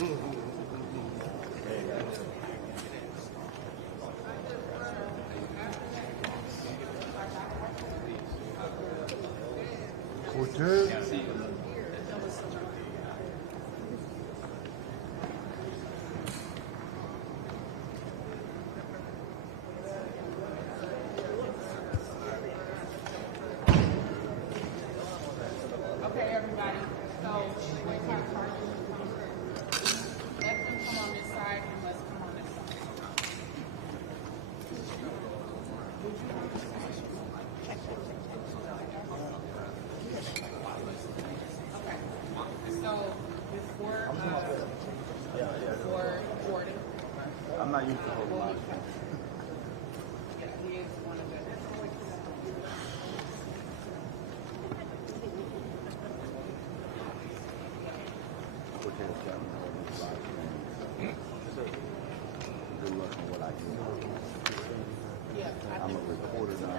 Okay, everybody. So, boycott Target. Let them come on this side and let's come on this side. Okay. So, before boarding. I'm not used to holding on. Yeah, he is one of the. Good luck on what I do. Yeah, I'm a reporter now.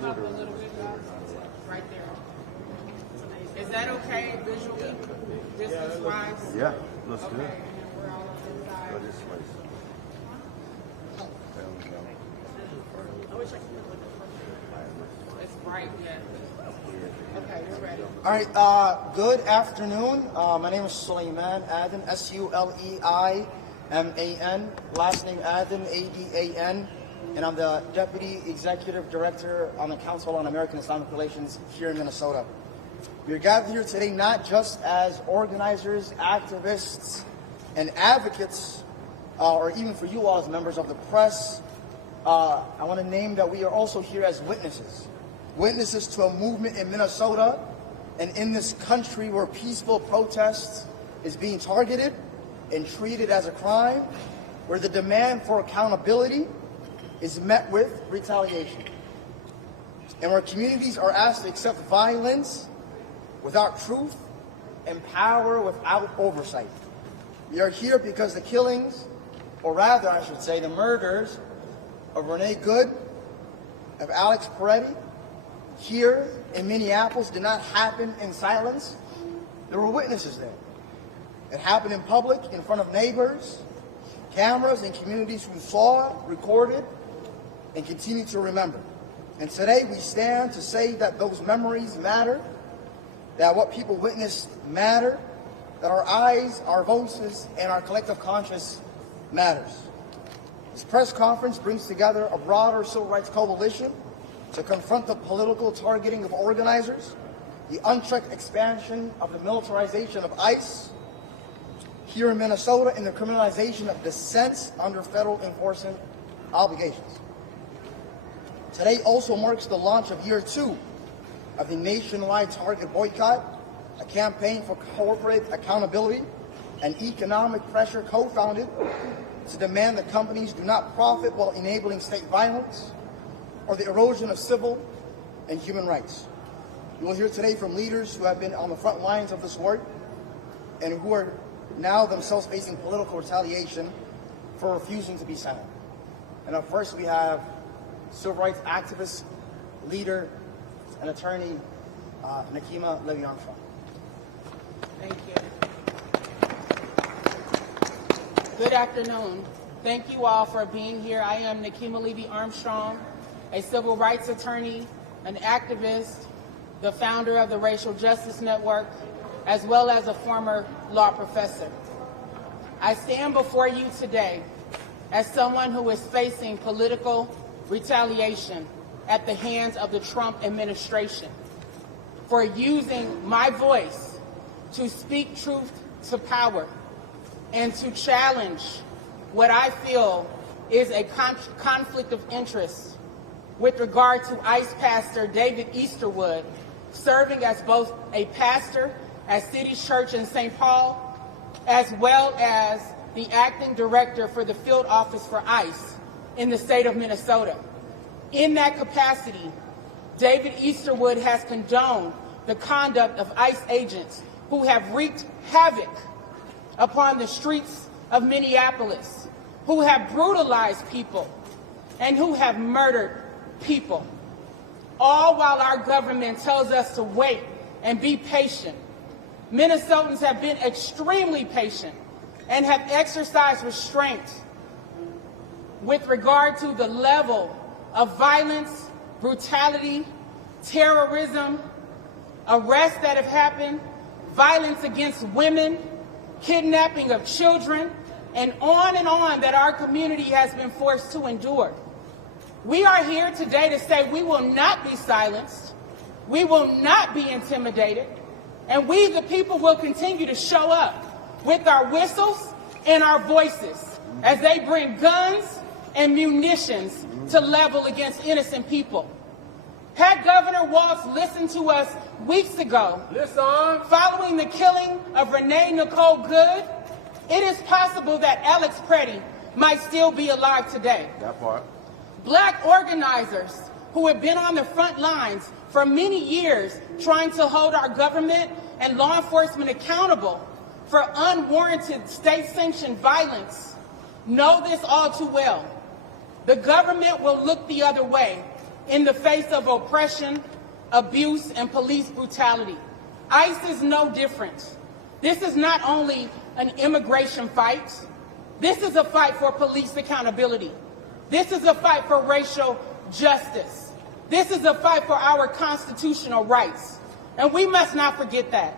come up a little bit, right there. Is that okay visually, distance-wise? Yeah, looks Okay, good. and then we're all on this side. Go this place. There we go. It's bright, yeah. Okay, we're ready. All right, good afternoon. My name is Suleiman Aden, Suleiman, last name Aden, Adan, and I'm the Deputy Executive Director on the Council on American Islamic Relations here in Minnesota. We are gathered here today not just as organizers, activists, and advocates, or even for you all as members of the press. I want to name that we are also here as witnesses. Witnesses to a movement in Minnesota and in this country where peaceful protest is being targeted and treated as a crime, where the demand for accountability is met with retaliation, and where communities are asked to accept violence without truth and power without oversight. We are here because the killings, or rather I should say the murders, of Renee Good, of Alex Peretti, here in Minneapolis did not happen in silence. There were witnesses there. It happened in public, in front of neighbors, cameras, and communities who saw, recorded, and continue to remember. And today we stand to say that those memories matter, that what people witnessed matter, that our eyes, our voices, and our collective conscience matters. This press conference brings together a broader civil rights coalition to confront the political targeting of organizers, the unchecked expansion of the militarization of ICE here in Minnesota, and the criminalization of dissent under federal enforcement obligations. Today also marks the launch of year 2 of the nationwide Target Boycott, a campaign for corporate accountability and economic pressure co-founded to demand that companies do not profit while enabling state violence or the erosion of civil and human rights. You will hear today from leaders who have been on the front lines of this work and who are now themselves facing political retaliation for refusing to be silent. And up first we have civil rights activist, leader, and attorney, Nekima Levy-Armstrong. Thank you. Good afternoon. Thank you all for being here. I am Nekima Levy-Armstrong, a civil rights attorney, an activist, the founder of the Racial Justice Network, as well as a former law professor. I stand before you today as someone who is facing political retaliation at the hands of the Trump administration for using my voice to speak truth to power and to challenge what I feel is a conflict of interest with regard to ICE Pastor David Easterwood serving as both a pastor at City's Church in St. Paul, as well as the acting director for the field office for ICE in the state of Minnesota. In that capacity, David Easterwood has condoned the conduct of ICE agents who have wreaked havoc upon the streets of Minneapolis, who have brutalized people, and who have murdered people, all while our government tells us to wait and be patient. Minnesotans have been extremely patient and have exercised restraint with regard to the level of violence, brutality, terrorism, arrests that have happened, violence against women, kidnapping of children, and on that our community has been forced to endure. We are here today to say we will not be silenced, we will not be intimidated, and we, the people, will continue to show up with our whistles and our voices as they bring guns and munitions to level against innocent people. Had Governor Walz listened to us weeks ago, following the killing of Renee Nicole Good, it is possible that Alex Preddy might still be alive today. That part. Black organizers who have been on the front lines for many years trying to hold our government and law enforcement accountable for unwarranted state-sanctioned violence know this all too well. The government will look the other way in the face of oppression, abuse, and police brutality. ICE is no different. This is not only an immigration fight. This is a fight for police accountability. This is a fight for racial justice. This is a fight for our constitutional rights. And we must not forget that.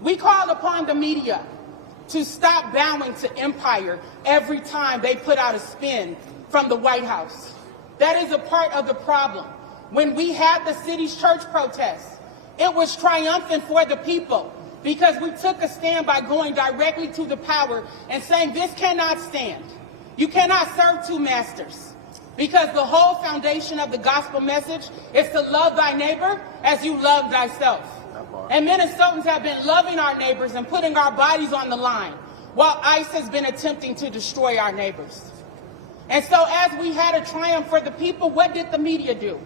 We call upon the media to stop bowing to empire every time they put out a spin from the White House. That is a part of the problem. When we had the city's church protests, it was triumphant for the people because we took a stand by going directly to the power and saying this cannot stand. You cannot serve two masters, because the whole foundation of the gospel message is to love thy neighbor as you love thyself. And Minnesotans have been loving our neighbors and putting our bodies on the line, while ICE has been attempting to destroy our neighbors. And so as we had a triumph for the people, what did the media do?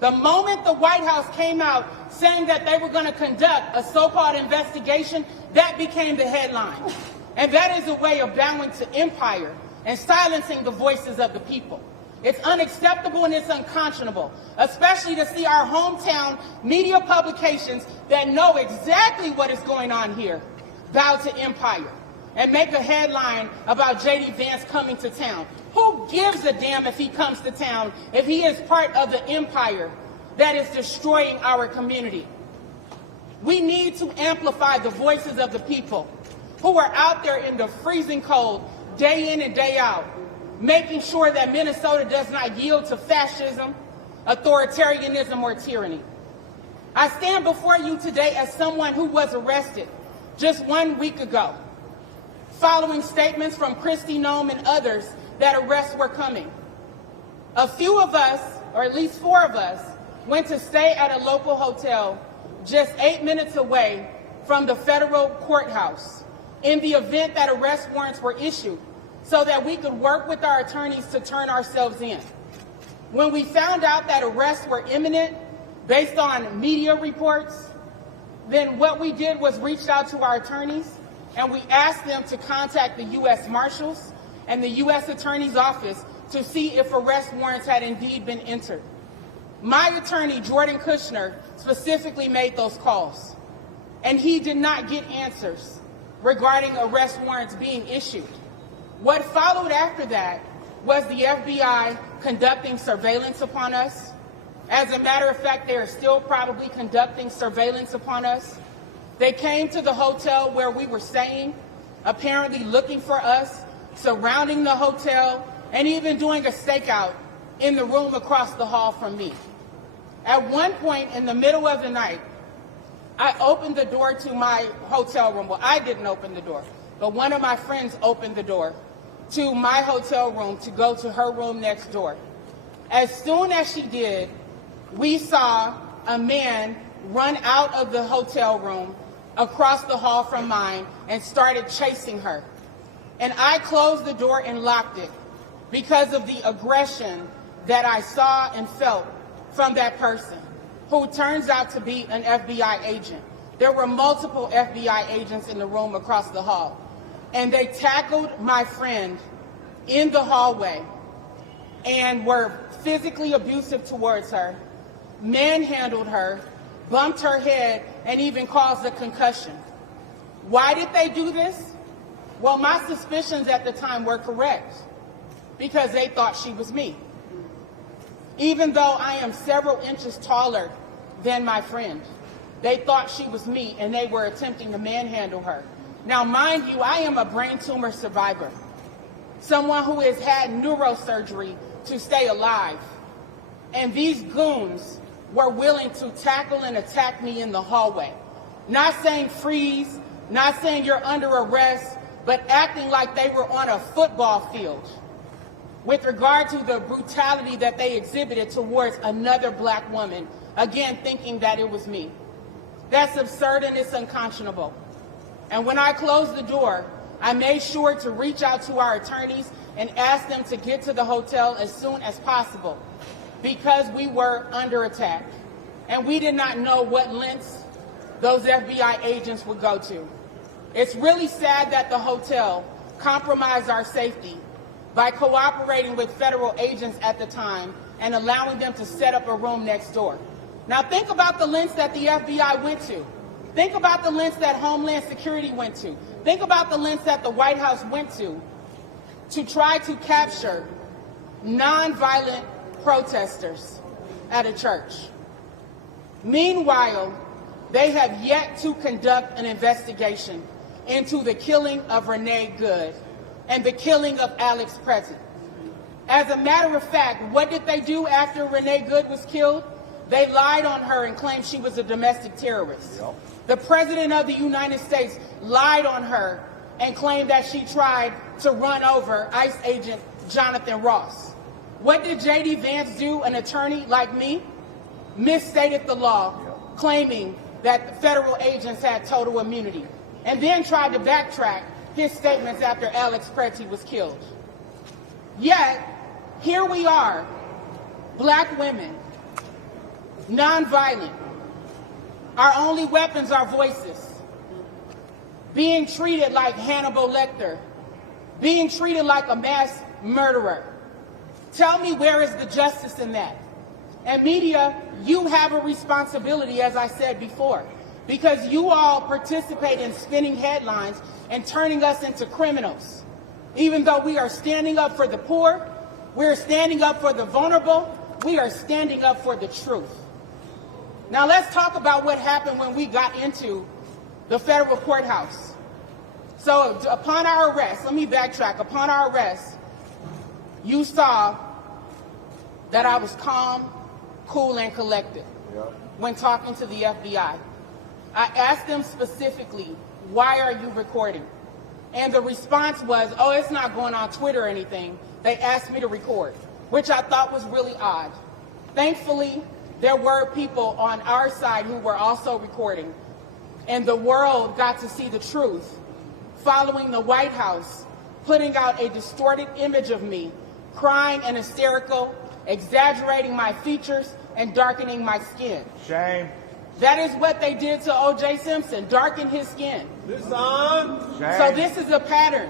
The moment the White House came out saying that they were going to conduct a so-called investigation, that became the headline. And that is a way of bowing to empire and silencing the voices of the people. It's unacceptable and it's unconscionable, especially to see our hometown media publications that know exactly what is going on here bow to empire and make a headline about J.D. Vance coming to town. Who gives a damn if he comes to town if he is part of the empire that is destroying our community? We need to amplify the voices of the people who are out there in the freezing cold, day in and day out, making sure that Minnesota does not yield to fascism, authoritarianism, or tyranny. I stand before you today as someone who was arrested just 1 week ago, following statements from Kristi Noem and others that arrests were coming. A few of us, or at least 4 of us, went to stay at a local hotel just 8 minutes away from the federal courthouse in the event that arrest warrants were issued, so that we could work with our attorneys to turn ourselves in. When we found out that arrests were imminent based on media reports, then what we did was reach out to our attorneys and we asked them to contact the U.S. Marshals and the U.S. Attorney's Office to see if arrest warrants had indeed been entered. My attorney, Jordan Kushner, specifically made those calls, and he did not get answers regarding arrest warrants being issued. What followed after that was the FBI conducting surveillance upon us. As a matter of fact, they are still probably conducting surveillance upon us. They came to the hotel where we were staying, apparently looking for us, surrounding the hotel, and even doing a stakeout in the room across the hall from me. At one point in the middle of the night, I opened the door to my hotel room. Well, I didn't open the door, but one of my friends opened the door to my hotel room to go to her room next door. As soon as she did, we saw a man run out of the hotel room across the hall from mine and started chasing her. And I closed the door and locked it because of the aggression that I saw and felt from that person, who turns out to be an FBI agent. There were multiple FBI agents in the room across the hall. And they tackled my friend in the hallway and were physically abusive towards her, manhandled her, bumped her head, and even caused a concussion. Why did they do this? Well, my suspicions at the time were correct because they thought she was me. Even though I am several inches taller than my friend, they thought she was me and they were attempting to manhandle her. Now, mind you, I am a brain tumor survivor, someone who has had neurosurgery to stay alive. And these goons were willing to tackle and attack me in the hallway. Not saying freeze, not saying you're under arrest, but acting like they were on a football field with regard to the brutality that they exhibited towards another black woman, again, thinking that it was me. That's absurd and it's unconscionable. And when I closed the door, I made sure to reach out to our attorneys and ask them to get to the hotel as soon as possible because we were under attack. And we did not know what lengths those FBI agents would go to. It's really sad that the hotel compromised our safety by cooperating with federal agents at the time and allowing them to set up a room next door. Now think about the lengths that the FBI went to. Think about the lengths that Homeland Security went to. Think about the lengths that the White House went to try to capture nonviolent protesters at a church. Meanwhile, they have yet to conduct an investigation into the killing of Renee Good and the killing of Alex Preston. As a matter of fact, what did they do after Renee Good was killed? They lied on her and claimed she was a domestic terrorist. Yep. The President of the United States lied on her and claimed that she tried to run over ICE agent Jonathan Ross. What did J.D. Vance do, an attorney like me? Misstated the law, claiming that the federal agents had total immunity, and then tried to backtrack his statements after Alex Pretty was killed. Yet, here we are, black women, nonviolent. Our only weapons are voices. Being treated like Hannibal Lecter. Being treated like a mass murderer. Tell me, where is the justice in that? And media, you have a responsibility, as I said before, because you all participate in spinning headlines and turning us into criminals. Even though we are standing up for the poor, we're standing up for the vulnerable, we are standing up for the truth. Now let's talk about what happened when we got into the federal courthouse. So upon our arrest, let me backtrack. Upon our arrest, you saw that I was calm, cool, and collected when talking to the FBI. I asked them specifically, why are you recording? And the response was, oh, it's not going on Twitter or anything. They asked me to record, which I thought was really odd. Thankfully, there were people on our side who were also recording, and the world got to see the truth following the White House putting out a distorted image of me, crying and hysterical, exaggerating my features, and darkening my skin. Shame. That is what they did to O.J. Simpson, darken his skin. Shame. So this is a pattern.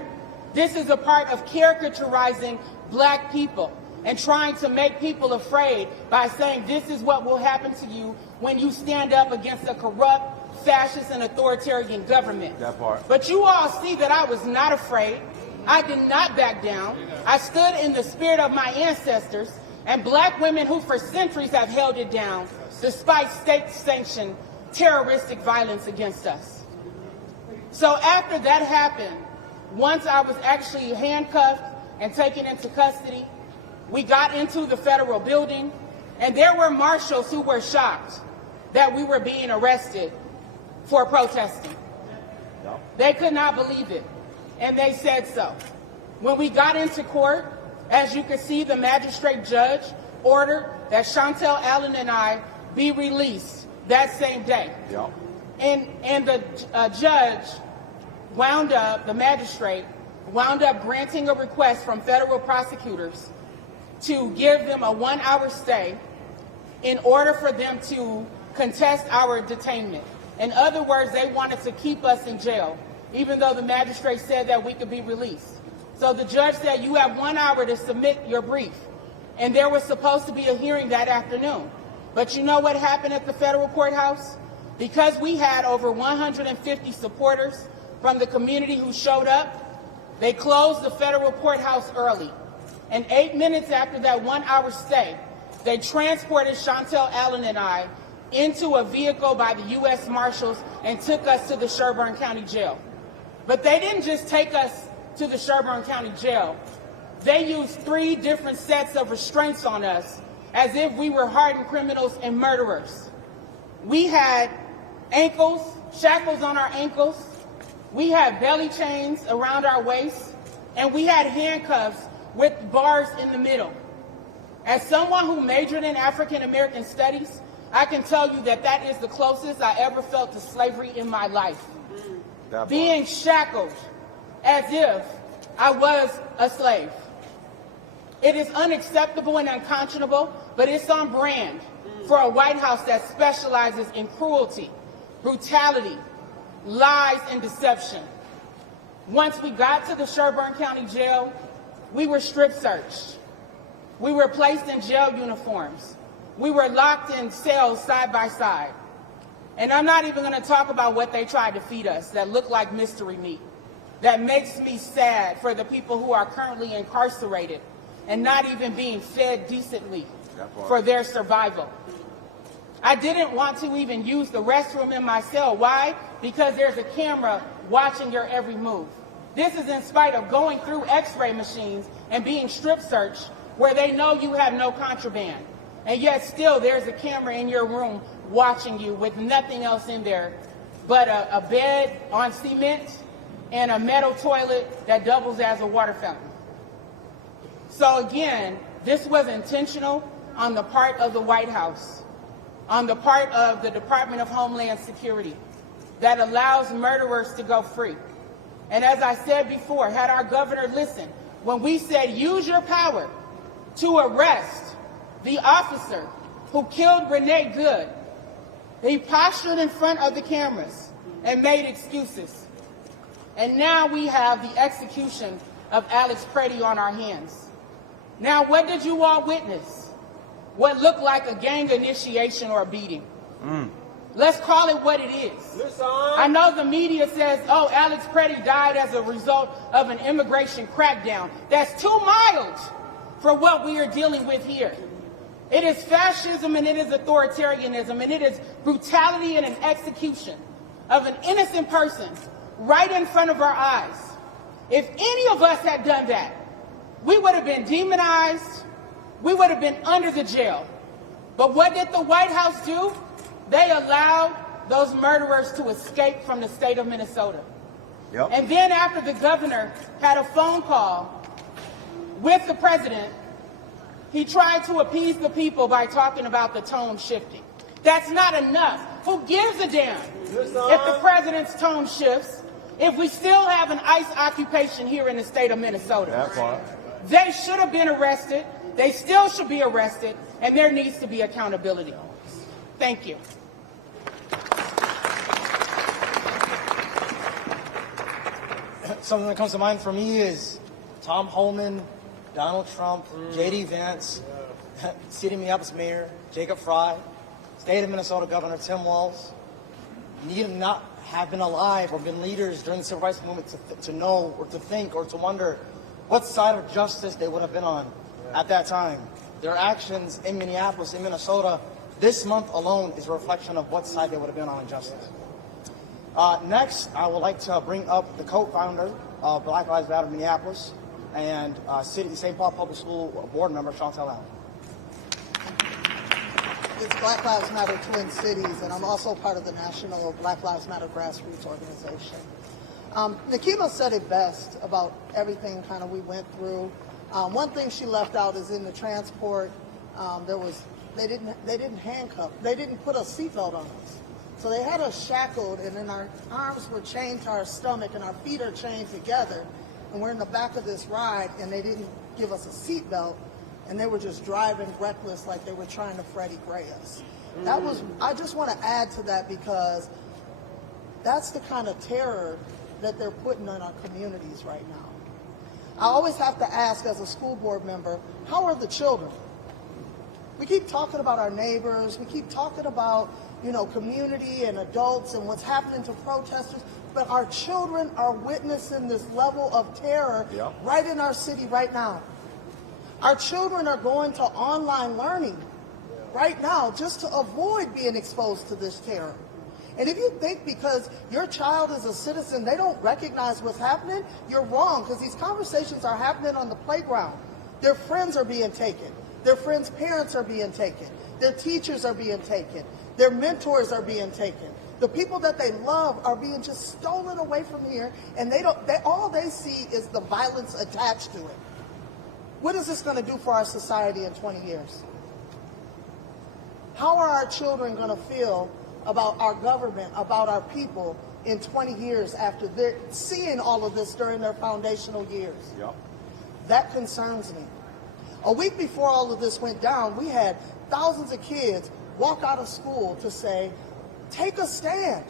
This is a part of caricaturizing black people and trying to make people afraid by saying this is what will happen to you when you stand up against a corrupt, fascist, and authoritarian government. That part. But you all see that I was not afraid. I did not back down. I stood in the spirit of my ancestors and black women who for centuries have held it down despite state-sanctioned terroristic violence against us. So after that happened, once I was actually handcuffed and taken into custody, we got into the federal building, and there were marshals who were shocked that we were being arrested for protesting. They could not believe it, and they said so. When we got into court, as you can see, the magistrate judge ordered that Chantel Allen and I be released that same day. And the judge the magistrate wound up granting a request from federal prosecutors to give them a 1-hour stay in order for them to contest our detainment. In other words, they wanted to keep us in jail, even though the magistrate said that we could be released. So the judge said, you have 1 hour to submit your brief. And there was supposed to be a hearing that afternoon. But you know what happened at the federal courthouse? Because we had over 150 supporters from the community who showed up, They closed the federal courthouse early. And 8 minutes after that 1 hour stay, they transported Chantel Allen and I into a vehicle by the U.S. Marshals and took us to the Sherburne County Jail. But they didn't just take us to the Sherburne County Jail. They used 3 different sets of restraints on us as if we were hardened criminals and murderers. We had shackles on our ankles, we had belly chains around our waists, and we had handcuffs with bars in the middle. As someone who majored in African American studies, I can tell you that that is the closest I ever felt to slavery in my life. Being shackled as if I was a slave. It is unacceptable and unconscionable, but it's on brand for a White House that specializes in cruelty, brutality, lies, and deception. Once we got to the Sherburne County Jail, we were strip searched. We were placed in jail uniforms. We were locked in cells side by side. And I'm not even going to talk about what they tried to feed us that looked like mystery meat. That makes me sad for the people who are currently incarcerated and not even being fed decently for their survival. I didn't want to even use the restroom in my cell. Why? Because there's a camera watching your every move. This is in spite of going through x-ray machines and being strip searched where they know you have no contraband. And yet still there's a camera in your room watching you with nothing else in there but a bed on cement and a metal toilet that doubles as a water fountain. So again, this was intentional on the part of the White House, on the part of the Department of Homeland Security, that allows murderers to go free. And as I said before, had our governor listened, when we said use your power to arrest the officer who killed Renee Good, he postured in front of the cameras and made excuses. And now we have the execution of Alex Preddy on our hands. Now, what did you all witness? What looked like a gang initiation or a beating. Let's call it what it is. I know the media says, oh, Alex Preddy died as a result of an immigration crackdown. That's too mild for what we are dealing with here. It is fascism and it is authoritarianism and it is brutality and an execution of an innocent person right in front of our eyes. If any of us had done that, we would have been demonized, we would have been under the jail. But what did the White House do? They allowed those murderers to escape from the state of Minnesota. And then after the governor had a phone call with the president, he tried to appease the people by talking about the tone shifting. That's not enough. Who gives a damn if the president's tone shifts if we still have an ICE occupation here in the state of Minnesota? They should have been arrested. They still should be arrested, and there needs to be accountability. Thank you. Something that comes to mind for me is Tom Holman, Donald Trump, J.D. Vance, City of Minneapolis Mayor Jacob Fry, State of Minnesota Governor Tim Walz need not have been alive or been leaders during the civil rights movement to know or to think or to wonder what side of justice they would have been on at that time. Their actions in Minneapolis, in Minnesota, this month alone is a reflection of what side they would have been on in justice. Next, I would like to bring up the co-founder of Black Lives Matter Minneapolis and St. Paul Public School board member, Chantel Allen. It's Black Lives Matter Twin Cities, and I'm also part of the National Black Lives Matter grassroots organization. Nikema said it best about everything kind of we went through. One thing she left out is in the transport, they didn't handcuff, they didn't put a seatbelt on us. So they had us shackled, and then our arms were chained to our stomach and our feet are chained together, and we're in the back of this ride, and they didn't give us a seatbelt, and they were just driving reckless like they were trying to Freddie Gray us. I just want to add to that because that's the kind of terror that they're putting on our communities right now. I always have to ask as a school board member, how are the children? We keep talking about our neighbors, we keep talking about community and adults and what's happening to protesters, but our children are witnessing this level of terror right in our city right now. Our children are going to online learning right now just to avoid being exposed to this terror. And if you think because your child is a citizen, they don't recognize what's happening, you're wrong, because these conversations are happening on the playground. Their friends are being taken. Their friends' parents are being taken. Their teachers are being taken. Their mentors are being taken. The people that they love are being just stolen away from here, and all they see is the violence attached to it. What is this going to do for our society in 20 years? How are our children going to feel about our government, about our people in 20 years after they're seeing all of this during their foundational years? That concerns me. A week before all of this went down, we had thousands of kids walk out of school to say, take a stand.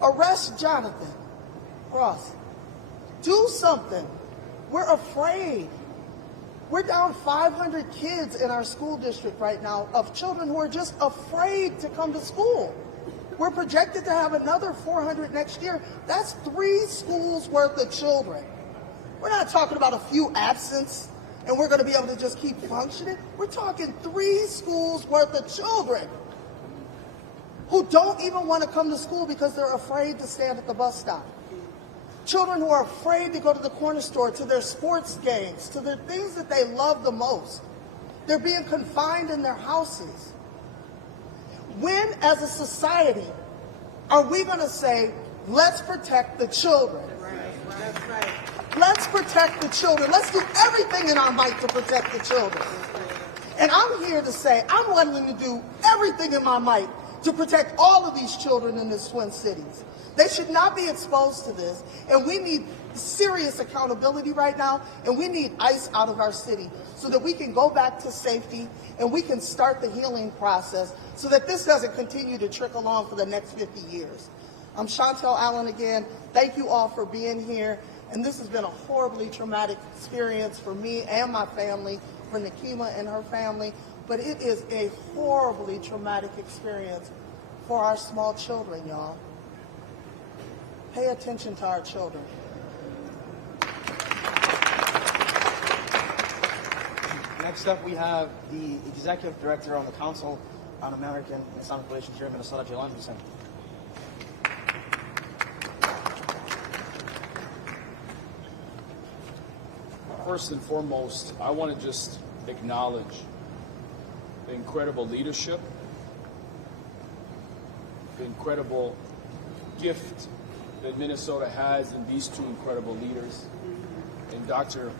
Arrest Jonathan Cross. Do something. We're afraid. We're down 500 kids in our school district right now of children who are just afraid to come to school. We're projected to have another 400 next year. That's 3 schools worth of children. We're not talking about a few absence and we're going to be able to just keep functioning. We're talking 3 schools worth of children who don't even want to come to school because they're afraid to stand at the bus stop. Children who are afraid to go to the corner store, to their sports games, to the things that they love the most. They're being confined in their houses. When, as a society, are we going to say, let's protect the children? That's right. Let's protect the children. Let's do everything in our might to protect the children. And I'm here to say, I'm willing to do everything in my might to protect all of these children in the Twin Cities. They should not be exposed to this, and we need serious accountability right now, and we need ICE out of our city so that we can go back to safety and we can start the healing process so that this doesn't continue to trickle on for the next 50 years. I'm Chantel Allen again. Thank you all for being here, and this has been a horribly traumatic experience for me and my family, for Nikema and her family, but it is a horribly traumatic experience for our small children, y'all. Pay attention to our children. Next up, we have the Executive Director on the Council on American and Islamic Relations here in Minnesota, Jalan Hussein. First and foremost, I want to just acknowledge the incredible leadership, the incredible gift that Minnesota has in these 2 incredible leaders, in Dr.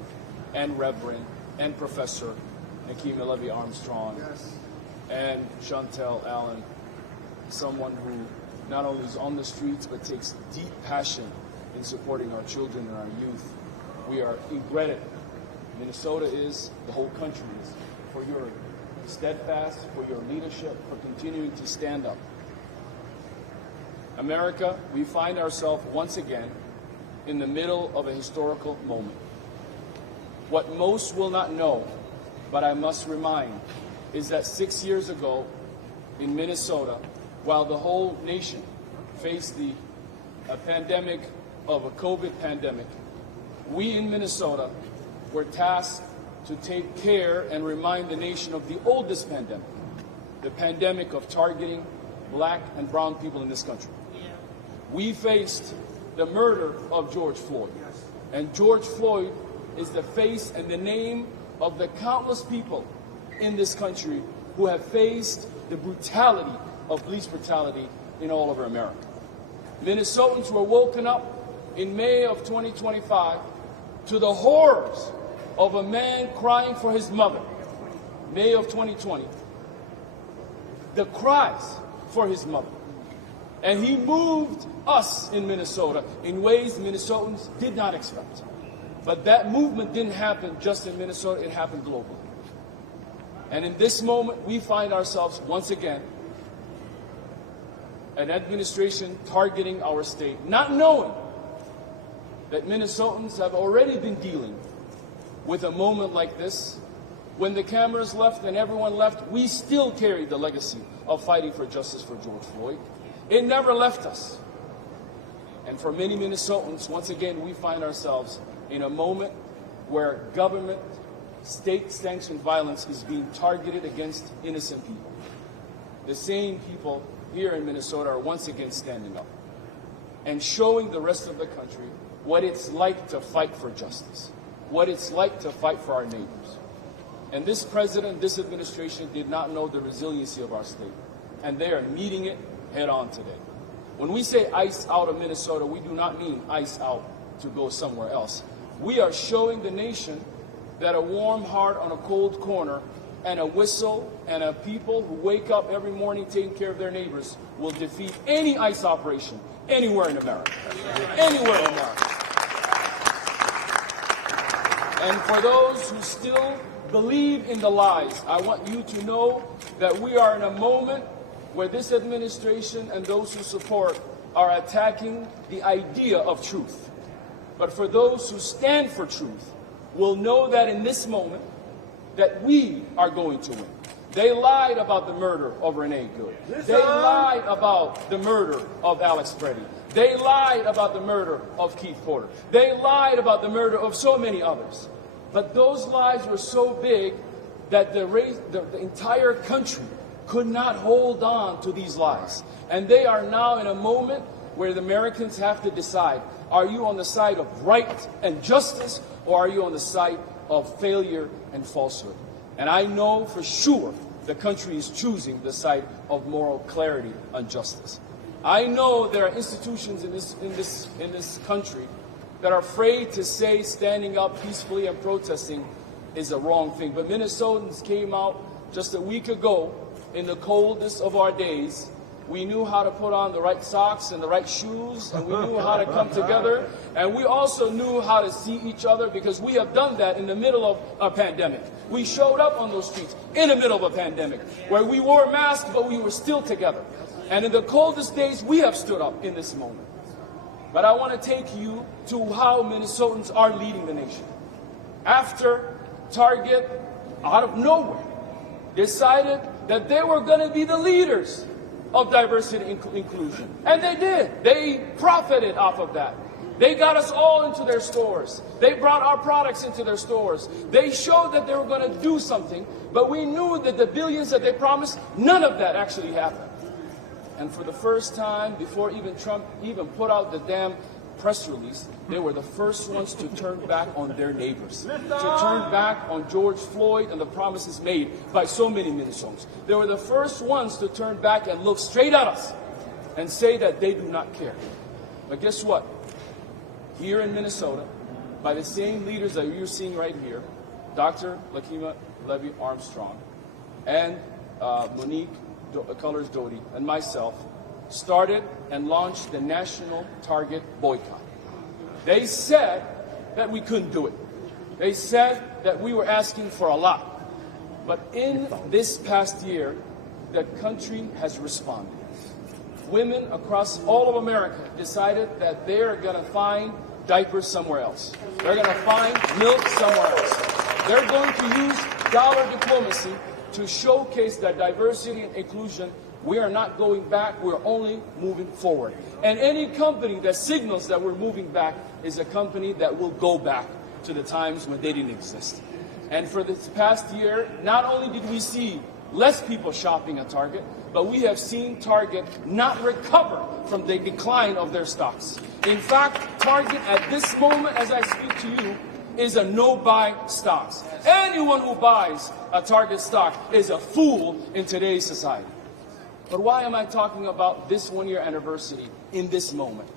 and Reverend and Professor Nikema Levy Armstrong, and Chantel Allen, someone who not only is on the streets but takes deep passion in supporting our children and our youth. We are indebted. Minnesota is, the whole country is, for your steadfast, for your leadership, for continuing to stand up. America, we find ourselves once again in the middle of a historical moment. What most will not know, but I must remind, is that 6 years ago in Minnesota, while the whole nation faced the pandemic of a COVID pandemic, we in Minnesota were tasked to take care and remind the nation of the oldest pandemic, the pandemic of targeting Black and brown people in this country. We faced the murder of George Floyd. And George Floyd is the face and the name of the countless people in this country who have faced the brutality of police brutality in all over America. Minnesotans were woken up in May of 2025 to the horrors of a man crying for his mother. May of 2020. The cries for his mother. And he moved us in Minnesota in ways Minnesotans did not expect. But that movement didn't happen just in Minnesota, it happened globally. And in this moment, we find ourselves once again an administration targeting our state, not knowing that Minnesotans have already been dealing with a moment like this When the cameras left and everyone left, we still carried the legacy of fighting for justice for George Floyd. It never left us. And for many Minnesotans, once again, we find ourselves in a moment where government, state-sanctioned violence is being targeted against innocent people. The same people here in Minnesota are once again standing up and showing the rest of the country what it's like to fight for justice, what it's like to fight for our neighbors. And this president, this administration did not know the resiliency of our state, and they are meeting it head on today. When we say ice out of Minnesota, we do not mean ice out to go somewhere else. We are showing the nation that a warm heart on a cold corner and a whistle and a people who wake up every morning taking care of their neighbors will defeat any ICE operation anywhere in America. Anywhere in America. And for those who still believe in the lies, I want you to know that we are in a moment where this administration and those who support are attacking the idea of truth. But for those who stand for truth will know that in this moment, that we are going to win. They lied about the murder of Renee Good. They lied about the murder of Alex Freddie. They lied about the murder of Keith Porter. They lied about the murder of so many others. But those lies were so big that the entire country could not hold on to these lies. And they are now in a moment where the Americans have to decide, are you on the side of right and justice, or are you on the side of failure and falsehood? And I know for sure the country is choosing the side of moral clarity and justice. I know there are institutions in this country that are afraid to say standing up peacefully and protesting is a wrong thing. But Minnesotans came out just a week ago in the coldest of our days. We knew how to put on the right socks and the right shoes, and we knew how to come together, and we also knew how to see each other, because we have done that in the middle of a pandemic. We showed up on those streets in the middle of a pandemic, where we wore masks, but we were still together. And in the coldest days, we have stood up in this moment. But I want to take you to how Minnesotans are leading the nation. After Target, out of nowhere, decided that they were going to be the leaders of diversity and inclusion. And they did. They profited off of that. They got us all into their stores. They brought our products into their stores. They showed that they were going to do something, but we knew that the billions that they promised, none of that actually happened. And for the first time, before even Trump even put out the damn press release, they were the first ones to turn back on their neighbors, to turn back on George Floyd and the promises made by so many Minnesotans. They were the first ones to turn back and look straight at us and say that they do not care. But guess what? Here in Minnesota, by the same leaders that you're seeing right here, Dr. Lakima Levy-Armstrong and Monique Colors Doty and myself started and launched the national Target Boycott. They said that we couldn't do it. They said that we were asking for a lot. But in this past year, the country has responded. Women across all of America decided that they're going to find diapers somewhere else. They're going to find milk somewhere else. They're going to use dollar diplomacy to showcase that diversity and inclusion. We are not going back, we're only moving forward. And any company that signals that we're moving back is a company that will go back to the times when they didn't exist. And for this past year, not only did we see less people shopping at Target, but we have seen Target not recover from the decline of their stocks. In fact, Target at this moment, as I speak to you, is a no-buy stocks. Anyone who buys a Target stock is a fool in today's society. But why am I talking about this one-year anniversary in this moment?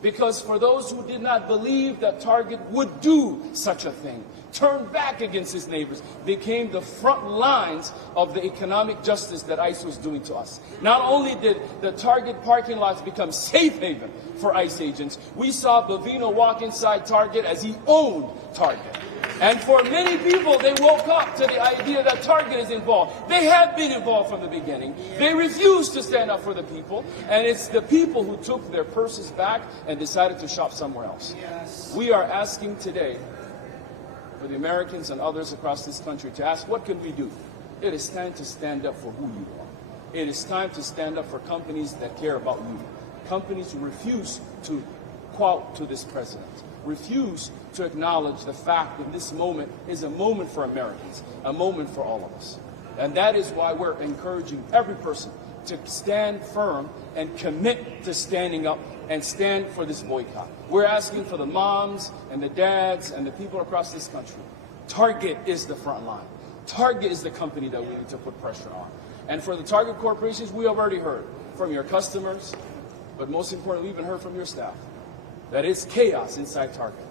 Because for those who did not believe that Target would do such a thing, turned back against its neighbors, became the front lines of the economic justice that ICE was doing to us. Not only did the Target parking lots become safe haven for ICE agents, we saw Bovino walk inside Target as he owned Target. And for many people, they woke up to the idea that Target is involved. They have been involved from the beginning. They refused to stand up for the people, and it's the people who took their purses back and decided to shop somewhere else. We are asking today for the Americans and others across this country to ask, what can we do? It is time to stand up for who you are. It is time to stand up for companies that care about you. Companies who refuse to quote to this president, refuse to acknowledge the fact that this moment is a moment for Americans, a moment for all of us. And that is why we're encouraging every person to stand firm and commit to standing up and stand for this boycott. We're asking for the moms and the dads and the people across this country. Target is the front line. Target is the company that we need to put pressure on. And for the Target corporations, we have already heard from your customers, but most importantly, we even heard from your staff, that it's chaos inside Target,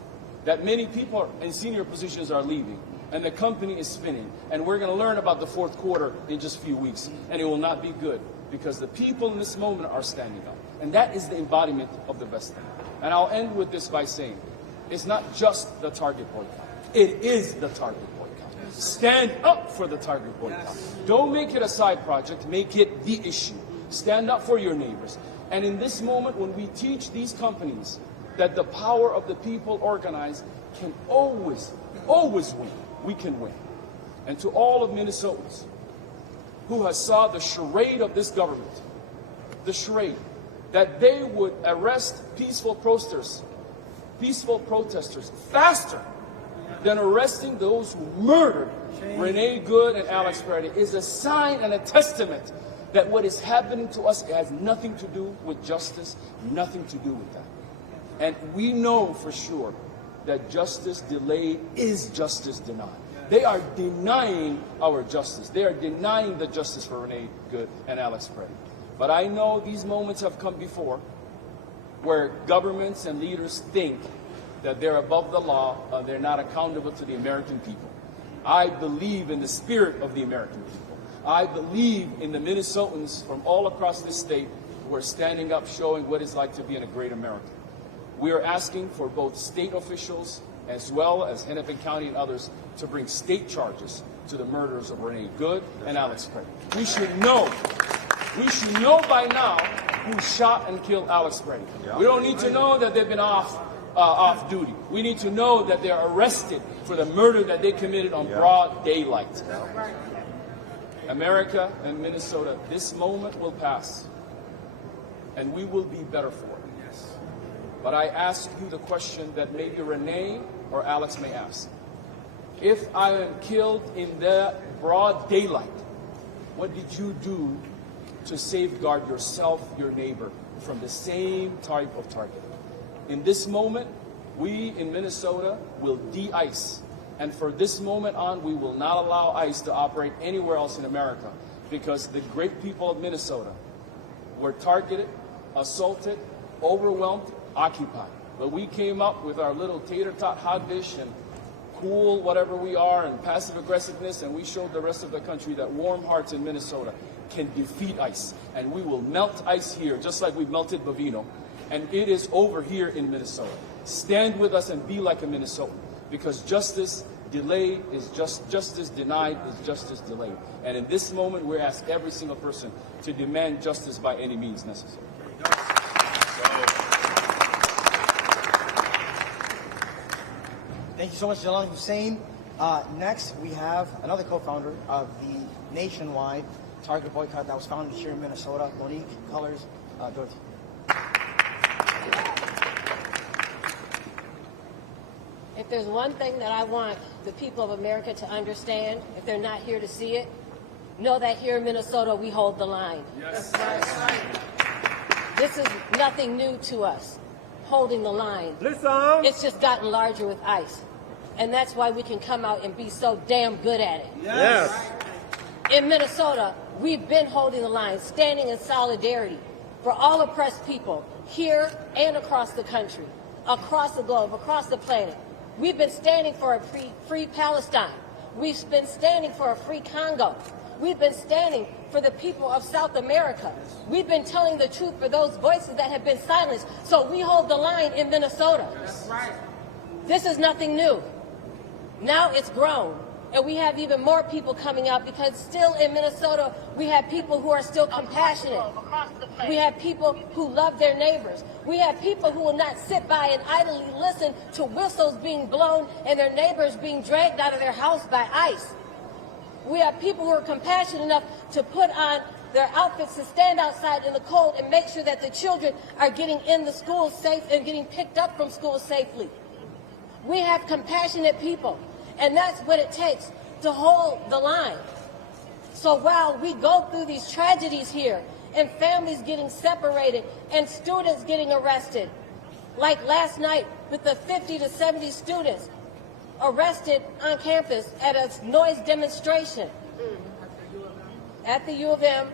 that many people in senior positions are leaving, and the company is spinning. And we're going to learn about the fourth quarter in just a few weeks, and it will not be good, because the people in this moment are standing up. And that is the embodiment of the best thing. And I'll end with this by saying, it's not just the Target boycott. It is the Target boycott. Stand up for the Target boycott. Don't make it a side project. Make it the issue. Stand up for your neighbors. And in this moment, when we teach these companies that the power of the people organized can always win, we can win. And to all of Minnesotans who has saw the charade of this government, the charade, that they would arrest peaceful protesters faster than arresting those who murdered Renee Good and Alex Peretti is a sign and a testament that what is happening to us has nothing to do with justice, nothing to do with that. And we know for sure that justice delayed is justice denied. They are denying our justice. They are denying the justice for Renee Good and Alex Peretti. But I know these moments have come before where governments and leaders think that they're above the law, they're not accountable to the American people. I believe in the spirit of the American people. I believe in the Minnesotans from all across this state who are standing up, showing what it's like to be in a great America. We are asking for both state officials as well as Hennepin County and others to bring state charges to the murders of Renee Good and Alex Peretti. We should know by now who shot and killed Alex Peretti. We don't need to know that they've been off duty. We need to know that they are arrested for the murder that they committed on broad daylight. America and Minnesota, this moment will pass, and we will be better for it. But I ask you the question that maybe Renee or Alex may ask. If I am killed in the broad daylight, what did you do to safeguard yourself, your neighbor, from the same type of target? In this moment, we in Minnesota will de-ice. And for this moment on, we will not allow ICE to operate anywhere else in America, because the great people of Minnesota were targeted, assaulted, overwhelmed, occupied. But we came up with our little tater-tot hot dish and cool whatever we are and passive aggressiveness, and we showed the rest of the country that warm hearts in Minnesota can defeat ICE. And we will melt ICE here, just like we melted Bovino. And it is over here in Minnesota. Stand with us and be like a Minnesotan, because justice delayed is justice denied is justice delayed. And in this moment, we ask every single person to demand justice by any means necessary. Thank you so much, Jalal Hussein. Next, we have another co-founder of the nationwide Target Boycott that was founded here in Minnesota, Monique Colors. Dorothy. If there's one thing that I want the people of America to understand, if they're not here to see it, know that here in Minnesota, we hold the line. Yes. This is nothing new to us, holding the line. Listen. It's just gotten larger with ICE. And that's why we can come out and be so damn good at it. Yes. In Minnesota, we've been holding the line, standing in solidarity for all oppressed people here and across the country, across the globe, across the planet. We've been standing for a free Palestine. We've been standing for a free Congo. We've been standing for the people of South America. We've been telling the truth for those voices that have been silenced. So we hold the line in Minnesota. That's right. This is nothing new. Now it's grown. And we have even more people coming out because still in Minnesota, we have people who are still compassionate. We have people who love their neighbors. We have people who will not sit by and idly listen to whistles being blown and their neighbors being dragged out of their house by ICE. We have people who are compassionate enough to put on their outfits to stand outside in the cold and make sure that the children are getting in the schools safe and getting picked up from school safely. We have compassionate people, and that's what it takes to hold the line. So while we go through these tragedies here, and families getting separated, and students getting arrested, like last night with the 50 to 70 students arrested on campus at a noise demonstration at the U of M,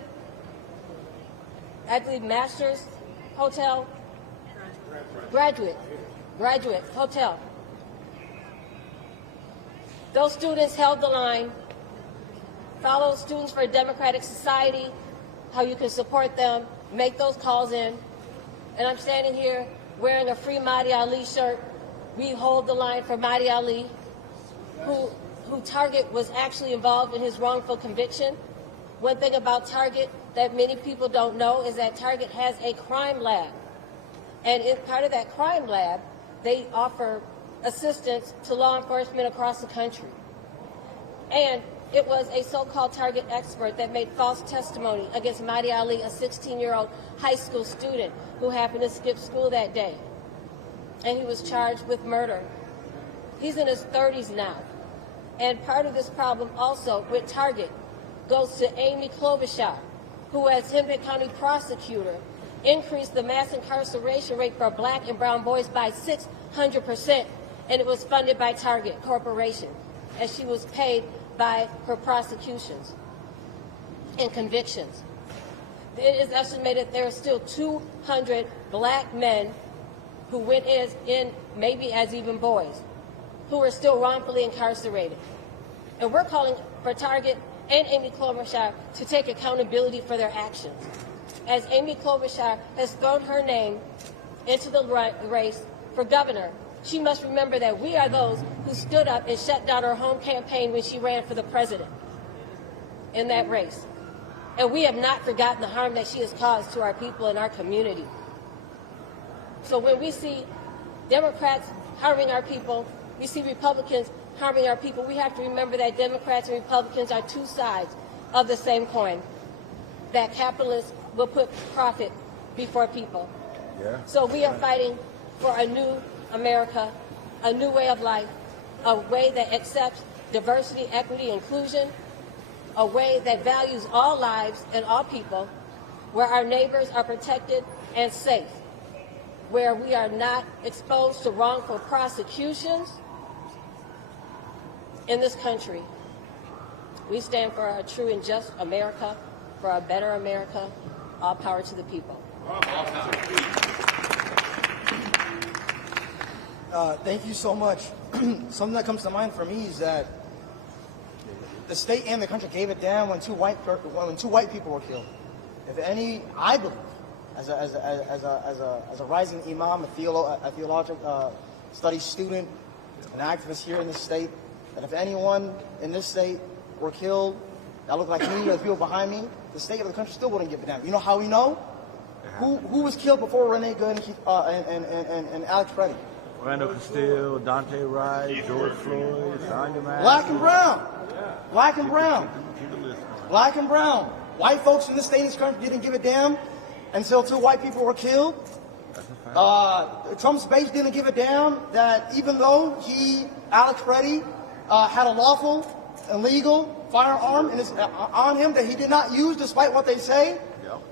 at the Masters Hotel, Graduate Hotel. Those students held the line. Follow Students for a Democratic Society, how you can support them, make those calls in. And I'm standing here wearing a Free Mahdi Ali shirt. We hold the line for Mahdi Ali, who Target was actually involved in his wrongful conviction. One thing about Target that many people don't know is that Target has a crime lab. And in part of that crime lab, they offer assistance to law enforcement across the country. And it was a so-called Target expert that made false testimony against Mahdi Ali, a 16-year-old high school student who happened to skip school that day. And he was charged with murder. He's in his 30s now. And part of this problem also with Target goes to Amy Klobuchar, who as Hennepin County prosecutor increased the mass incarceration rate for black and brown boys by 600%, and it was funded by Target Corporation, as she was paid by her prosecutions and convictions. It is estimated there are still 200 black men who went in maybe as even boys, who are still wrongfully incarcerated. And we're calling for Target and Amy Klobuchar to take accountability for their actions. As Amy Klobuchar has thrown her name into the race for governor, she must remember that we are those who stood up and shut down her home campaign when she ran for the president in that race. And we have not forgotten the harm that she has caused to our people and our community. So when we see Democrats harming our people, we see Republicans harming our people, we have to remember that Democrats and Republicans are two sides of the same coin, that capitalists will put profit before people. Yeah. So we are fighting for a new America, a new way of life, a way that accepts diversity, equity, inclusion, a way that values all lives and all people, where our neighbors are protected and safe, where we are not exposed to wrongful prosecutions in this country. We stand for a true and just America, for a better America. All power to the people. Thank you so much. Something that comes to mind for me is that the state and the country gave it down when two white people were killed. If any, I believe, as a rising imam, a theological studies student, an activist here in the state, that if anyone in this state were killed that looked like me or the people behind me, the state of the country still wouldn't give it down. You know how we know? Who was killed before Renee Good and Alex Freddie? Randall Castile, Dante Wright, George Floyd, Sonya Madison. Black and brown. Black and brown. Black and brown. White folks in this state and this country didn't give a damn until two white people were killed. Trump's base didn't give a damn that even though Alex Freddie, had a lawful, illegal firearm on him that he did not use despite what they say,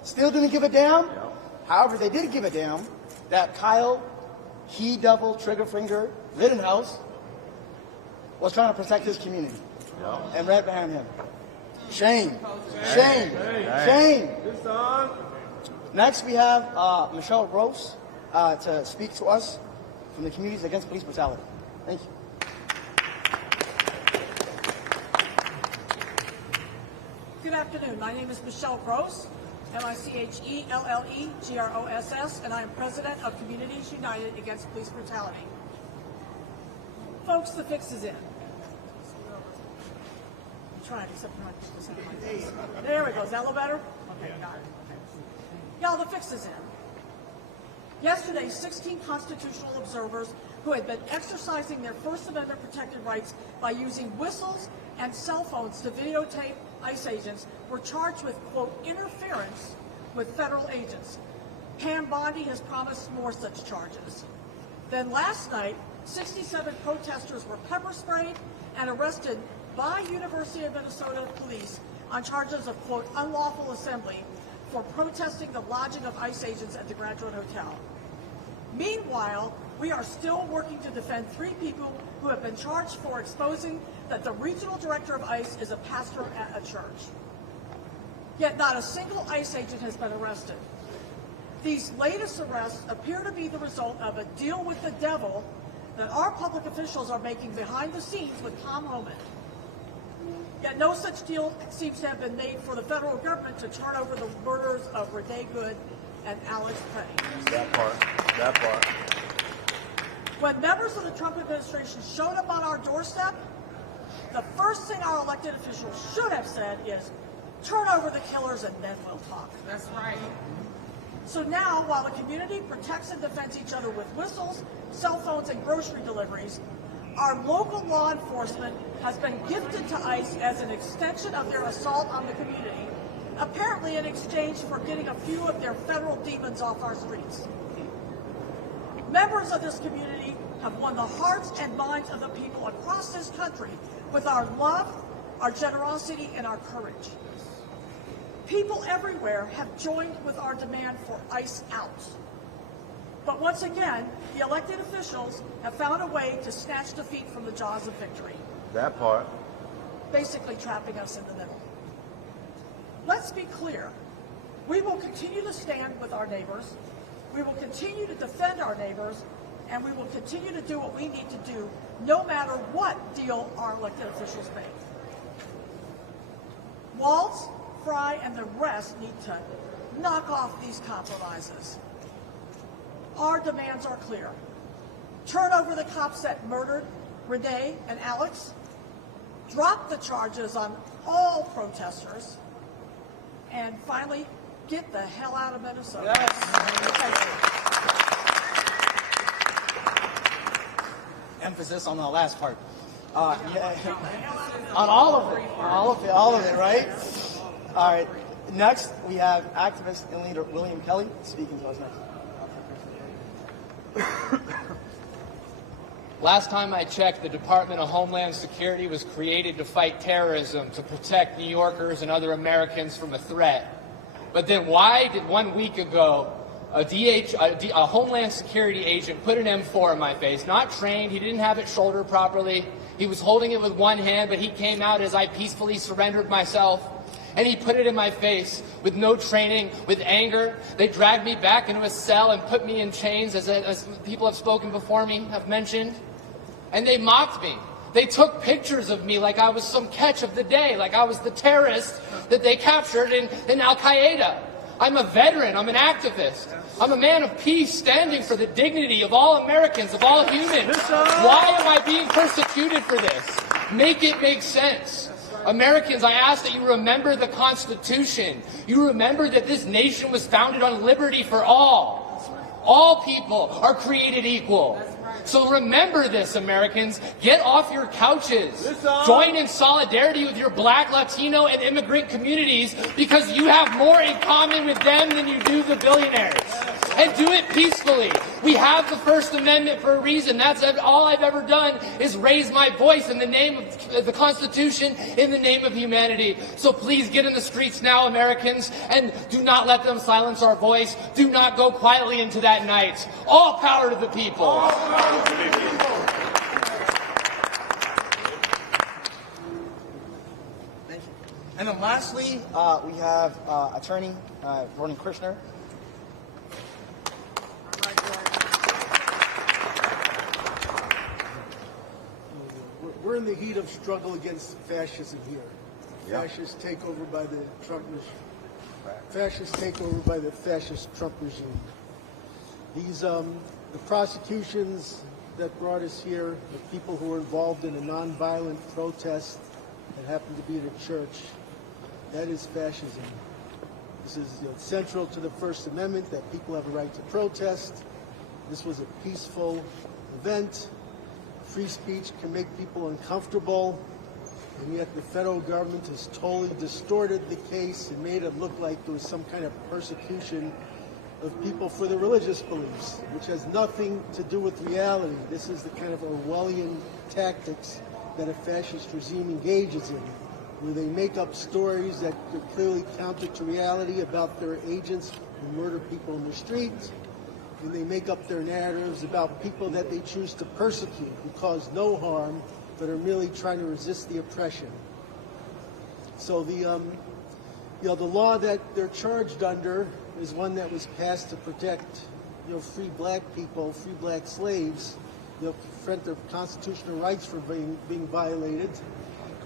still didn't give a damn. However, they did give a damn that Kyle He-Devil Triggerfinger Rittenhouse was trying to protect his community and ran behind him. Shame. Shame. Shame. Next, we have Michelle Gross to speak to us from the Communities Against Police Brutality. Thank you. Good afternoon. My name is Michelle Gross, MICHELLEGROSS, and I am president of Communities United Against Police Brutality. Folks, the fix is in. trying, except for not just sound like this. There we go. Is that a little better? Okay, got it. Okay. Y'all, the fix is in. Yesterday, 16 constitutional observers who had been exercising their First Amendment protected rights by using whistles and cell phones to videotape ICE agents were charged with, quote, interference with federal agents. Pam Bondi has promised more such charges. Then last night, 67 protesters were pepper sprayed and arrested by University of Minnesota police on charges of, quote, unlawful assembly for protesting the lodging of ICE agents at the Graduate Hotel. Meanwhile, we are still working to defend 3 people who have been charged for exposing that the regional director of ICE is a pastor at a church. Yet not a single ICE agent has been arrested. These latest arrests appear to be the result of a deal with the devil that our public officials are making behind the scenes with Tom Homan. Yet no such deal seems to have been made for the federal government to turn over the murders of Renee Good and Alex Petty. That part. When members of the Trump administration showed up on our doorstep, the first thing our elected officials should have said is, turn over the killers and then we'll talk. That's right. So now, while the community protects and defends each other with whistles, cell phones, and grocery deliveries, our local law enforcement has been gifted to ICE as an extension of their assault on the community, apparently in exchange for getting a few of their federal demons off our streets. Members of this community have won the hearts and minds of the people across this country with our love, our generosity, and our courage. People everywhere have joined with our demand for ICE out. But once again, the elected officials have found a way to snatch defeat from the jaws of victory. That part. Basically trapping us in the middle. Let's be clear. We will continue to stand with our neighbors. We will continue to defend our neighbors. And we will continue to do what we need to do, no matter what deal our elected officials make. Waltz, Fry, and the rest need to knock off these compromises. Our demands are clear. Turn over the cops that murdered Renee and Alex. Drop the charges on all protesters. And finally, get the hell out of Minnesota. Yes. Thank you. Emphasis on the last part. Yeah. On all of it, right? All right. Next, we have activist and leader William Kelly speaking to us next. Last time I checked, the Department of Homeland Security was created to fight terrorism, to protect New Yorkers and other Americans from a threat. But then why did 1 week ago a Homeland Security agent put an M4 in my face? Not trained, he didn't have it shouldered properly. He was holding it with one hand, but he came out as I peacefully surrendered myself. And he put it in my face with no training, with anger. They dragged me back into a cell and put me in chains, as people have spoken before me have mentioned. And they mocked me. They took pictures of me like I was some catch of the day, like I was the terrorist that they captured in Al-Qaeda. I'm a veteran. I'm an activist. I'm a man of peace standing for the dignity of all Americans, of all humans. Why am I being persecuted for this? Make it make sense. Americans, I ask that you remember the Constitution. You remember that this nation was founded on liberty for all. All people are created equal. So remember this, Americans. Get off your couches. Join in solidarity with your Black, Latino, and immigrant communities, because you have more in common with them than you do the billionaires. And do it peacefully. We have the First Amendment for a reason. That's all I've ever done, is raise my voice in the name of the Constitution, in the name of humanity. So please get in the streets now, Americans, and do not let them silence our voice. Do not go quietly into that night. All power to the people. All power to the people. Thank you. And then lastly, we have attorney Vernon Krishner. We're in the heat of struggle against fascism here. Yep. Fascist takeover by the Trump regime. Fascist takeover by the fascist Trump regime. These the prosecutions that brought us here, the people who were involved in a nonviolent protest, that happened to be at a church. That is fascism. This is central to the First Amendment, that people have a right to protest. This was a peaceful event. Free speech can make people uncomfortable, and yet the federal government has totally distorted the case and made it look like there was some kind of persecution of people for their religious beliefs, which has nothing to do with reality. This is the kind of Orwellian tactics that a fascist regime engages in, where they make up stories that are clearly counter to reality about their agents who murder people in the street, and they make up their narratives about people that they choose to persecute, who cause no harm, but are merely trying to resist the oppression. So the law that they're charged under is one that was passed to protect, free black people, free black slaves, prevent their constitutional rights from being violated.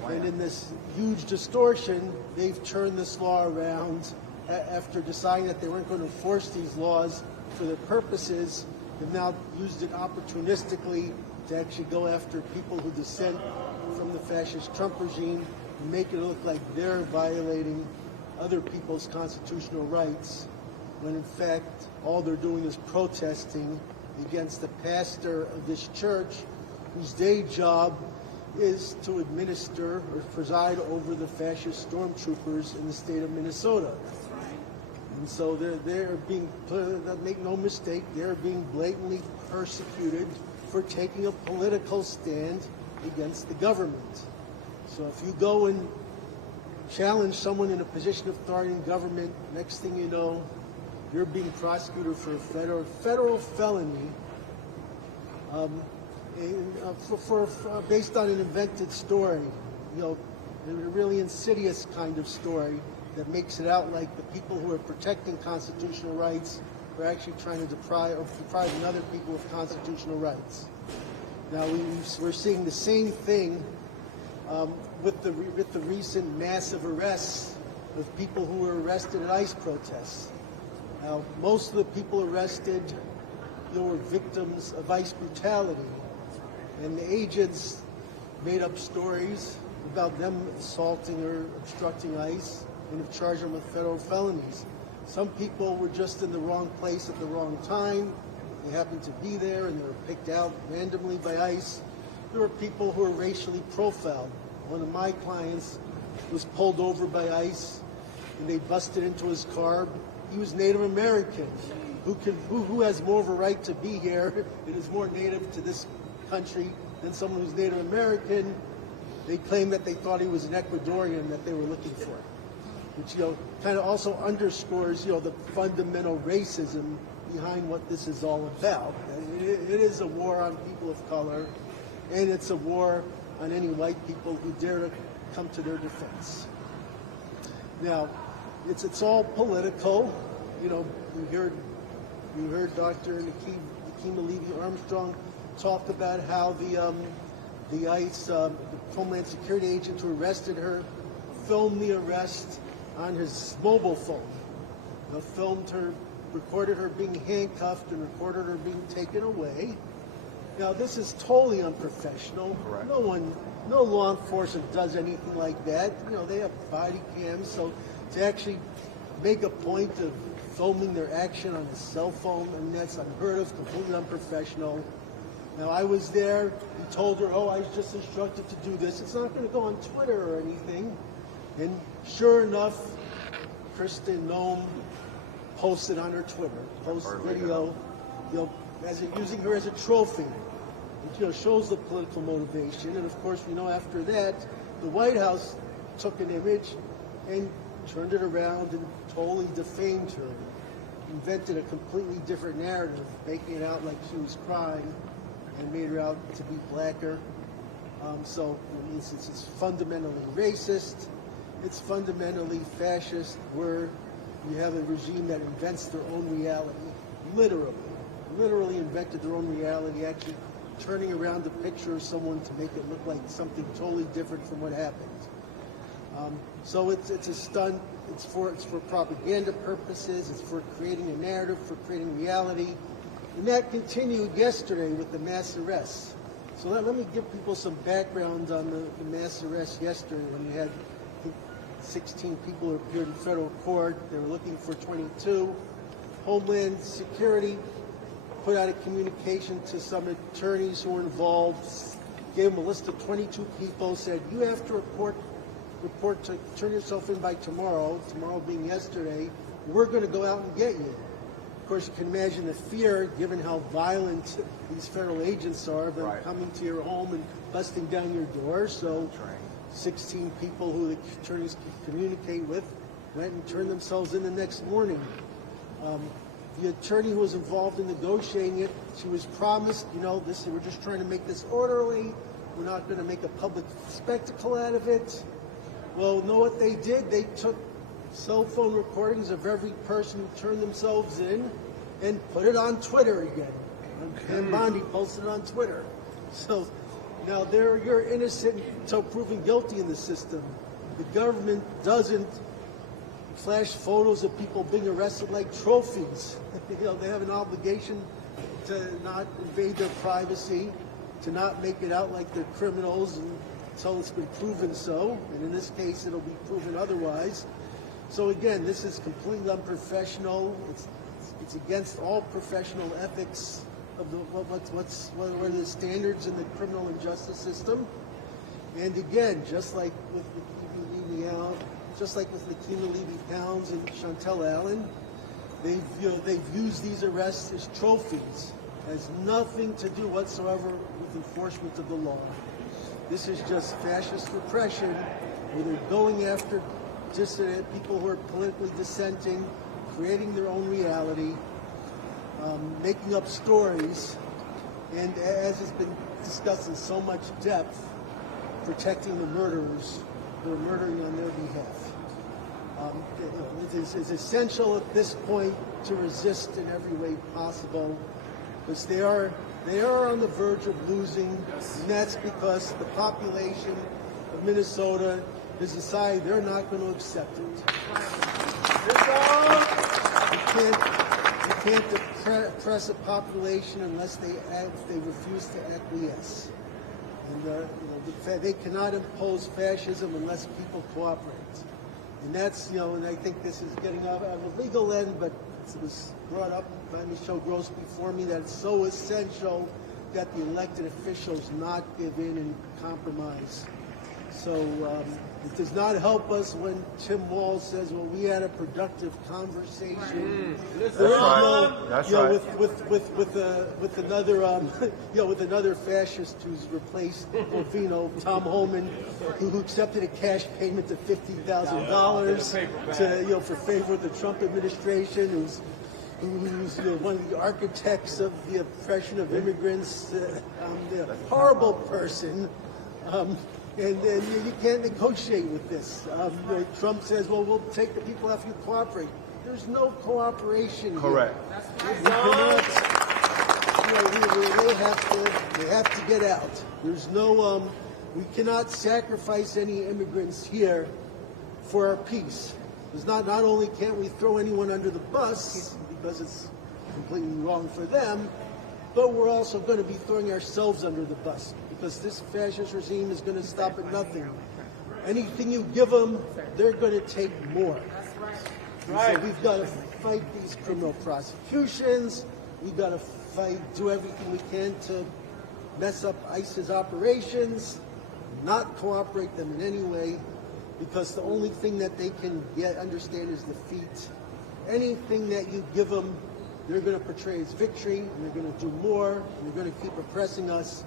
And in this huge distortion, they've turned this law around after deciding that they weren't going to enforce these laws for their purposes. They've now used it opportunistically to actually go after people who dissent from the fascist Trump regime and make it look like they're violating other people's constitutional rights, when in fact all they're doing is protesting against the pastor of this church, whose day job is to administer or preside over the fascist stormtroopers in the state of Minnesota. And so they're being, make no mistake, they're being blatantly persecuted for taking a political stand against the government. So if you go and challenge someone in a position of authority in government, next thing you know, you're being prosecuted for a federal felony based on an invented story, a really insidious kind of story that makes it out like the people who are protecting constitutional rights are actually trying to depriving other people of constitutional rights. Now we're seeing the same thing with the recent massive arrests of people who were arrested at ICE protests. Now, most of the people arrested were victims of ICE brutality, and the agents made up stories about them assaulting or obstructing ICE and have charged them with federal felonies. Some people were just in the wrong place at the wrong time. They happened to be there and they were picked out randomly by ICE. There were people who were racially profiled. One of my clients was pulled over by ICE and they busted into his car. He was Native American. Who has more of a right to be here and is more native to this country than someone who's Native American? They claimed that they thought he was an Ecuadorian that they were looking for, which kind of also underscores the fundamental racism behind what this is all about. It is a war on people of color, and it's a war on any white people who dare to come to their defense. Now, it's all political. You heard Dr. Nakima Levy-Armstrong talk about how the ICE, the Homeland Security agent who arrested her, filmed the arrest on his mobile phone. Filmed her, recorded her being handcuffed, and recorded her being taken away. Now, this is totally unprofessional. Correct. No law enforcement does anything like that. They have body cams, so to actually make a point of filming their action on a cell phone, that's unheard of, completely unprofessional. Now, I was there. He told her, I was just instructed to do this. It's not going to go on Twitter or anything. And sure enough, Kristen Noem posted on her Twitter, posted video, using her as a trophy. It shows the political motivation. And of course, after that, the White House took an image and turned it around and totally defamed her, invented a completely different narrative, making it out like she was crying and made her out to be blacker. So it's fundamentally racist. It's fundamentally fascist, where you have a regime that invents their own reality, literally invented their own reality, actually turning around the picture of someone to make it look like something totally different from what happened. So it's a stunt. It's for propaganda purposes. It's for creating a narrative, for creating reality. And that continued yesterday with the mass arrests. So let me give people some background on the mass arrest yesterday when we had, I think, 16 people who appeared in federal court. They were looking for 22. Homeland Security put out a communication to some attorneys who were involved, gave them a list of 22 people, said, you have to report to turn yourself in by tomorrow being yesterday. We're going to go out and get you. Of course, you can imagine the fear, given how violent these federal agents are, them coming to your home and busting down your door. So 16 people who the attorneys could communicate with went and turned themselves in the next morning. The attorney who was involved in negotiating it, she was promised, we're just trying to make this orderly. We're not going to make a public spectacle out of it. Well, know what they did? They took cell phone recordings of every person who turned themselves in and put it on Twitter again. And Bondi posted it on Twitter. So now you're innocent until proven guilty in the system. The government doesn't flash photos of people being arrested like trophies. They have an obligation to not invade their privacy, to not make it out like they're criminals until it's been proven so. And in this case, it'll be proven otherwise. So again, this is completely unprofessional. It's against all professional ethics of what are the standards in the criminal and justice system. And again, just like with Nakima Levy-Pounds and Chantel Allen, they've used these arrests as trophies. It has nothing to do whatsoever with enforcement of the law. This is just fascist repression, where they're going after dissident people who are politically dissenting, creating their own reality, making up stories, and as has been discussed in so much depth, protecting the murderers who are murdering on their behalf. It's essential at this point to resist in every way possible, because they are on the verge of losing, and that's because the population of Minnesota has decided they're not going to accept it. You can't oppress a population unless they refuse to acquiesce. And they cannot impose fascism unless people cooperate. And that's, and I think this is getting out of a legal end, but it was brought up by Michelle Gross before me that it's so essential that the elected officials not give in and compromise. So it does not help us when Tim Walz says, well, we had a productive conversation. That's right. That's right. With another fascist who's replaced Porfino, Tom Homan, who accepted a cash payment of $50,000 for favor of the Trump administration, who's one of the architects of the oppression of immigrants, a horrible person. And you can't negotiate with this. Trump says, well, we'll take the people after you cooperate. There's no cooperation. Correct. They have to get out. There's no, we cannot sacrifice any immigrants here for our peace. Because not only can't we throw anyone under the bus, because it's completely wrong for them, but we're also going to be throwing ourselves under the bus, because this fascist regime is going to stop at nothing. Anything you give them, they're going to take more. Right. So we've got to fight these criminal prosecutions. We've got to do everything we can to mess up ICE's operations, not cooperate them in any way, because the only thing that they can understand is defeat. Anything that you give them, they're going to portray as victory, and they're going to do more, and they're going to keep oppressing us.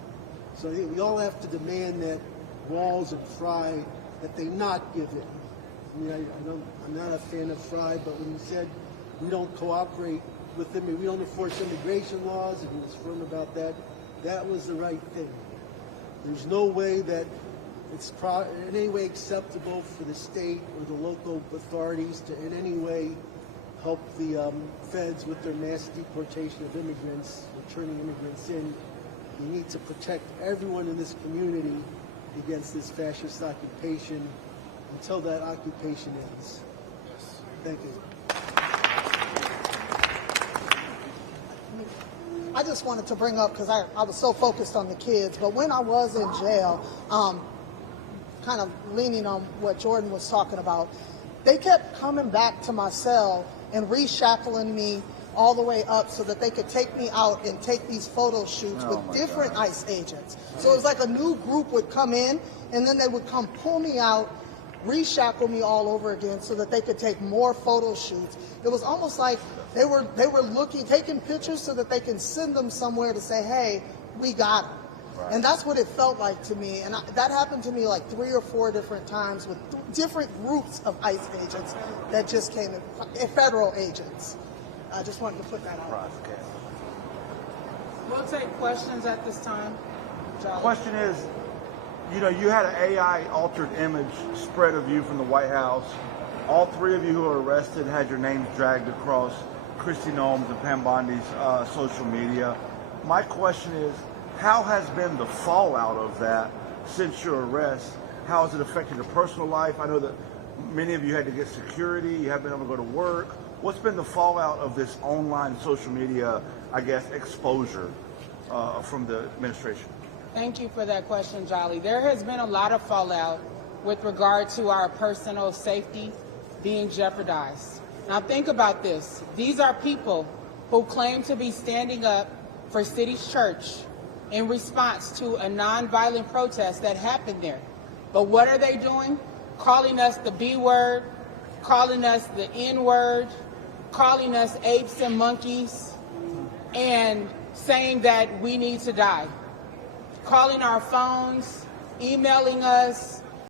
So I think we all have to demand that Walz and Fry, that they not give in. I mean, I'm not a fan of Fry, but when he said we don't cooperate with them, we don't enforce immigration laws, and he was firm about that, that was the right thing. There's no way that it's in any way acceptable for the state or the local authorities to in any way help the feds with their mass deportation of immigrants, returning immigrants in. We need to protect everyone in this community against this fascist occupation until that occupation ends. Thank you. I just wanted to bring up, because I was so focused on the kids, but when I was in jail, kind of leaning on what Jordan was talking about, they kept coming back to my cell and reshackling me all the way up so that they could take me out and take these photo shoots with different ICE agents. So it was like a new group would come in, and then they would come pull me out, reshackle me all over again so that they could take more photo shoots. It was almost like they were taking pictures so that they can send them somewhere to say, hey, we got them. Right. And that's what it felt like to me. And that happened to me like 3 or 4 different times with different groups of ICE agents that just came in, federal agents. I just wanted to put that out. We'll take questions at this time. Jolly. Question is, you know, you had an AI altered image spread of you from the White House. All 3 of you who were arrested had your names dragged across Kristi Noem's and Pam Bondi's social media. My question is, how has been the fallout of that since your arrest? How has it affected your personal life? I know that many of you had to get security. You haven't been able to go to work. What's been the fallout of this online social media, I guess, exposure from the administration? Thank you for that question, Jolly. There has been a lot of fallout with regard to our personal safety being jeopardized. Now think about this. These are people who claim to be standing up for City's Church in response to a nonviolent protest that happened there. But what are they doing? Calling us the B word, calling us the N word, calling us apes and monkeys, and saying that we need to die. Calling our phones, emailing us,